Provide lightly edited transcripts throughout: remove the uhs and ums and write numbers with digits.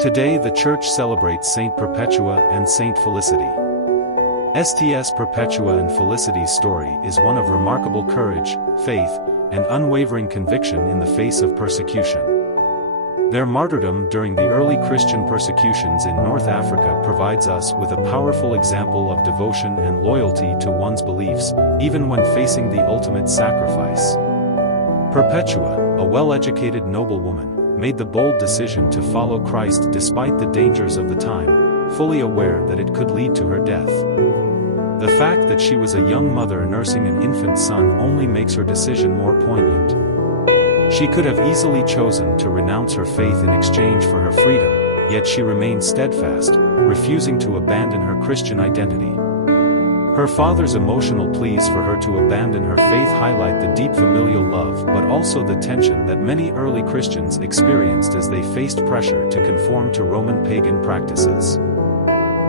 Today the Church celebrates Saint Perpetua and Saint Felicity. Sts Perpetua and Felicity's story is one of remarkable courage, faith, and unwavering conviction in the face of persecution. Their martyrdom during the early Christian persecutions in North Africa provides us with a powerful example of devotion and loyalty to one's beliefs, even when facing the ultimate sacrifice. Perpetua, a well-educated noblewoman, made the bold decision to follow Christ despite the dangers of the time, fully aware that it could lead to her death. The fact that she was a young mother nursing an infant son only makes her decision more poignant. She could have easily chosen to renounce her faith in exchange for her freedom, yet she remained steadfast, refusing to abandon her Christian identity. Her father's emotional pleas for her to abandon her faith highlight the deep familial love but also the tension that many early Christians experienced as they faced pressure to conform to Roman pagan practices.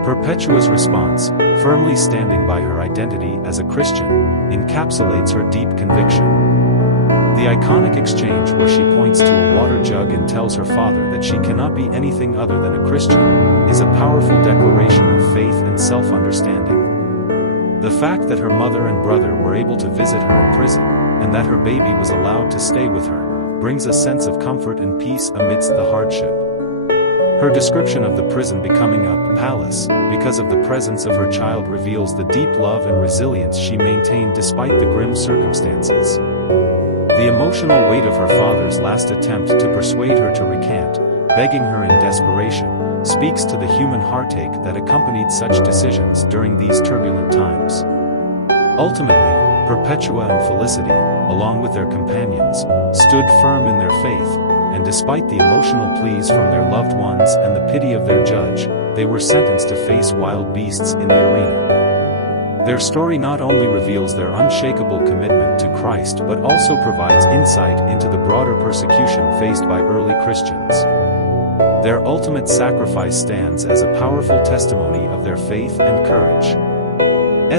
Perpetua's response, firmly standing by her identity as a Christian, encapsulates her deep conviction. The iconic exchange where she points to a water jug and tells her father that she cannot be anything other than a Christian, is a powerful declaration of faith and self-understanding. The fact that her mother and brother were able to visit her in prison, and that her baby was allowed to stay with her, brings a sense of comfort and peace amidst the hardship. Her description of the prison becoming a palace because of the presence of her child reveals the deep love and resilience she maintained despite the grim circumstances. The emotional weight of her father's last attempt to persuade her to recant, begging her in desperation, speaks to the human heartache that accompanied such decisions during these turbulent times. Ultimately, Perpetua and Felicity, along with their companions, stood firm in their faith, and despite the emotional pleas from their loved ones and the pity of their judge, they were sentenced to face wild beasts in the arena. Their story not only reveals their unshakable commitment to Christ but also provides insight into the broader persecution faced by early Christians. Their ultimate sacrifice stands as a powerful testimony of their faith and courage.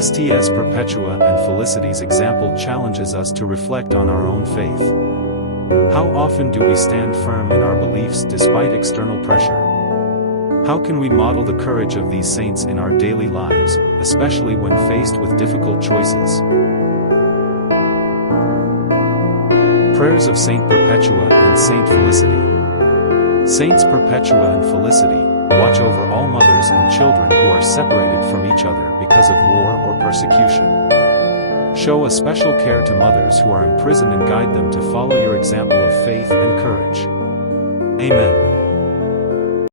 Sts Perpetua and Felicity's example challenges us to reflect on our own faith. How often do we stand firm in our beliefs despite external pressure? How can we model the courage of these saints in our daily lives, especially when faced with difficult choices? Prayers of Saint Perpetua and Saint Felicity. Saints Perpetua and Felicity, watch over all mothers and children who are separated from each other because of war or persecution. Show a special care to mothers who are imprisoned and guide them to follow your example of faith and courage. Amen.